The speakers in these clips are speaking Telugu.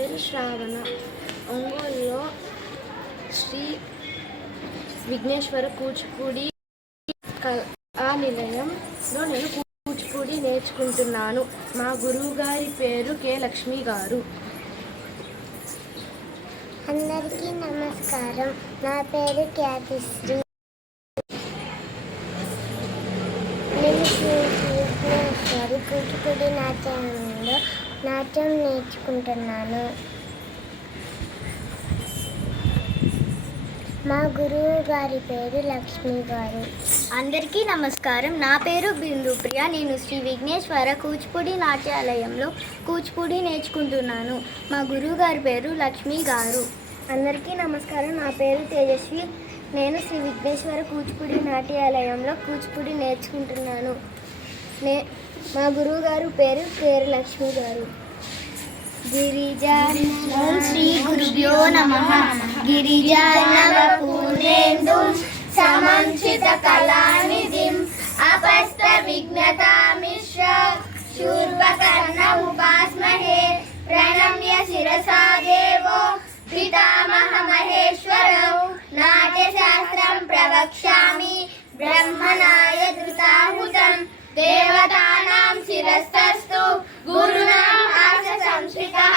పేరు శ్రావణ. ఒంగోలులో శ్రీ విఘ్నేశ్వర కూచిపూడి కళానిలయంలో నేను కూచిపూడి నేర్చుకుంటున్నాను. మా గురువు గారి పేరు కె లక్ష్మి గారు. అందరికీ నమస్కారం. నా పేరు ఖ్యాతిశ్రీ. నేను శ్రీ విఘ్నేశ్వరి కూచిపూడి నాట్యంలో నాట్యం నేర్చుకుంటున్నాను. మా గురువు గారి పేరు లక్ష్మి గారు. అందరికీ నమస్కారం. నా పేరు బిందుప్రియ. నేను శ్రీ విఘ్నేశ్వర కూచిపూడి నాట్యాలయంలో కూచిపూడి నేర్చుకుంటున్నాను. మా గురువు గారి పేరు లక్ష్మి గారు. అందరికీ నమస్కారం. నా పేరు తేజస్వి. నేను శ్రీ విఘ్నేశ్వర కూచిపూడి నాట్యాలయంలో కూచిపూడి నేర్చుకుంటున్నాను. మా గురువు గారు పేరు లక్ష్మి గారు. ఓం శ్రీ గురుభ్యో నమః. గిరిజానవపూర్ణేందుం సమంచిత కళానిధిం అపస్త విఘ్నతామిశ్ర శూర్పకర్ణ ఉపాస్మహే ప్రణమ్య శిరసా దేవో పితామహ మహేశ్వరౌ నాట్యశాస్త్రం ప్రవక్ష్యామి బ్రహ్మణాయ ధృతాహుతం దేవతానాం శిరస్తస్తు గురుణాం సంశ్రితః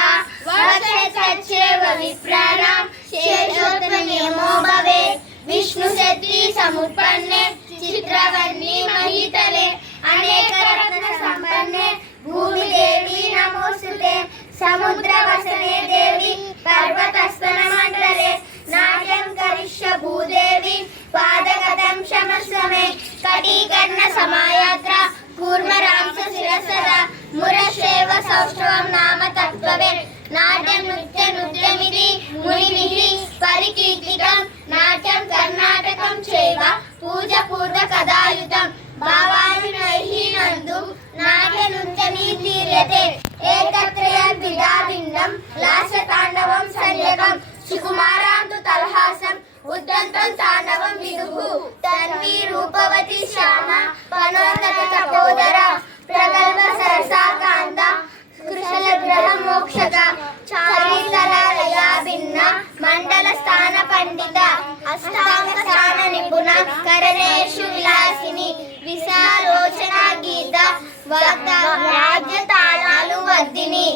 వక్షే సచ్చేవ విప్రాణాం శేషోత్తమో భవేత్ విష్ణు శక్తి సముత్పన్నే చిత్రవర్ణి మహితలే అనేక రత్న సంపన్నే భూమి దేవి నమోస్తుతే సముద్ర వసనే దేవి పర్వతస్తన మండలే నాట్యం కరిష్య భూదేవి పాదగతం క్షమస్వమే కటీకర్ణ సమాయాత్ర కూర్మరాంస శిరసదా మురశేవ సౌష్ఠవం నామ తత్వవే నాట్యం నృత్యమిది మునిభిః పరికీర్తితం నాట్యం కర్ణాటకం చైవ పూజ పూర్వ కదాయుతం భావానునైః నందు నాట్య నృత్యమి తీర్యతే ఏకత్రయద్విధా భిన్నం లాస్య తాండవం సంయకం సుకుమారాంతు తల్హాసం ఉద్దంతం తాండవం విదుః తన్వీ రూపవతి శ్యామ పనోన్నత తపోదర ప్రగల్భ సరసా కాంత కృషల గ్రహ మోక్షక చారీకలయ భిన్న మండల స్థాన పండిత అష్టాంగ స్థాన నిపుణ కరణేషు విలాసిని విశాలోచన గీత వాద్య తాళాలు వర్ధిని.